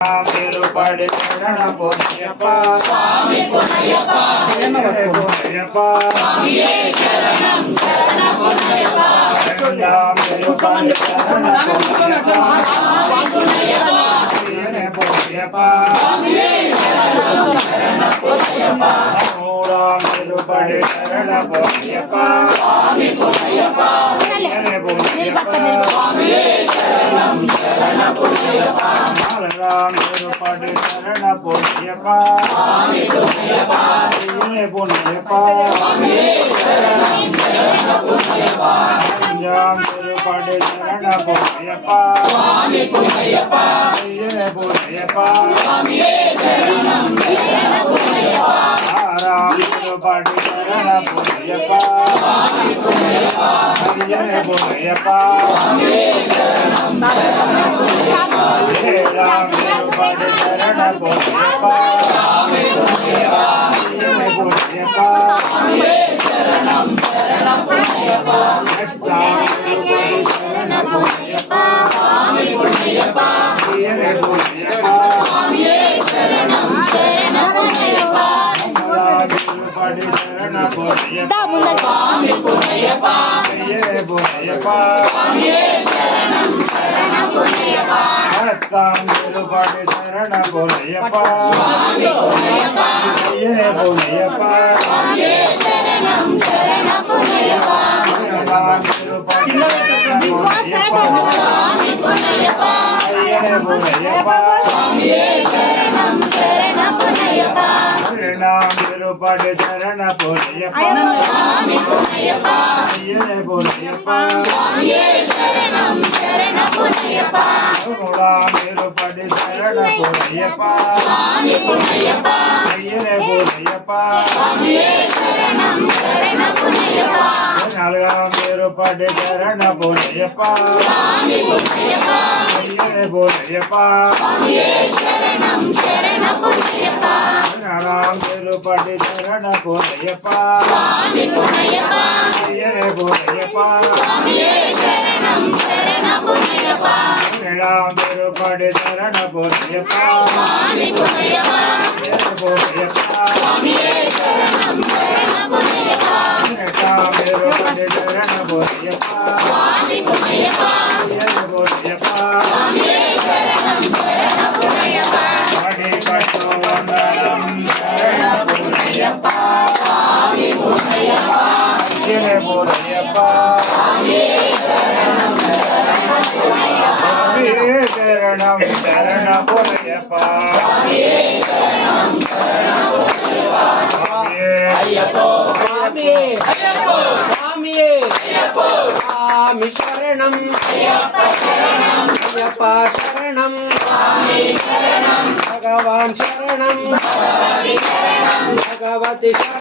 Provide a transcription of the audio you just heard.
పడి శరణ పొయ్యప్ప స్వామి పునయ్యప్ప పొయ్యప్ప శరణం శరణ పునయ్యప్ప పడి శరణ పొయ్యప్ప శరణ పునయ్యప్ప పడి శరణ పొయ్యప్ప స్వామి పునయ్యప్ప శరణం శరణ పునయ్యప్ప పడి శరణ పొయ్యప్ప స్వామి పునయ్యప్ప శరణం శరణ పునయ్యప్ప పడి శరణ పొయ్యప్ప స్వామి పునయ్యప్ప శరణం శరణ పునయ్యప్ప పడి శరణ పొయ్యప్ప స్వామి పునయ్యప్ప పొయ్యప్ప శరణం శరణ పునయ్యప్ప పడి శరణ పొయ్యప్ప స్వామి పునయ్యప్ప శరణం శరణ పునయ్యప్ప శరణ పొయ్యప్ప స్వామి పునయ్యప్ప శరణం శరణ పునయ్యప్ప పడి శరణ పొయ్యప్ప స్వామి పునయ్యప్ప శరణం శరణ పునయ్యప్ప పడి శరణ పొయ్యప్ప స్వామి పునయ్యప్ప శరణం శరణ పునయ్యప్ప స్వామి పునయ్యప్ప శరణం శరణ పునయ్యప్ప పడి శరణ పొయ్యప్ప స్వామి పునయ్యప్ప శరణం శరణ పునయ్యప్ప పడి శరణ పొయ్యప్ప స్వామి పునయ్యప్ప శరణం శరణ పునయ్యప్ప పడి శరణ పొయ్యప్ప స్వామి పునయ్యప్ప శరణం శరణ పునయ్యప్ప పడి శరణ పొయ్యప్ప స్వామి పునయ్యప్ప శరణం శరణ పునయ్యప్ప పడి శరణ పొయ్యప్ప స్వామి పునయ్యప్ప శరణం శరణ పునయ్యప్ప పడి శరణ పొయ్యప్ప స్వామి పునయ్యప్ప శరణం శరణ పునయ్యప్ప పడి కట్టు వందనం శరణ పొయ్యప్ప స్వామి పునయ్యప్ప పొయ్యప్ప శరణం శరణ పునయ్యప్ప శరణం శరణ పొయ్యప్ప శరణం శరణ పునయ్యప్ప అయ్యప్పో స్వామి అయ్యప్పో స్వామి అయ్యప్పో స్వామి శరణం అయ్యప్ప శరణం అయ్యప్ప శరణం స్వామి శరణం భగవాన్ శరణం భగవతి శరణం భగవతి శరణం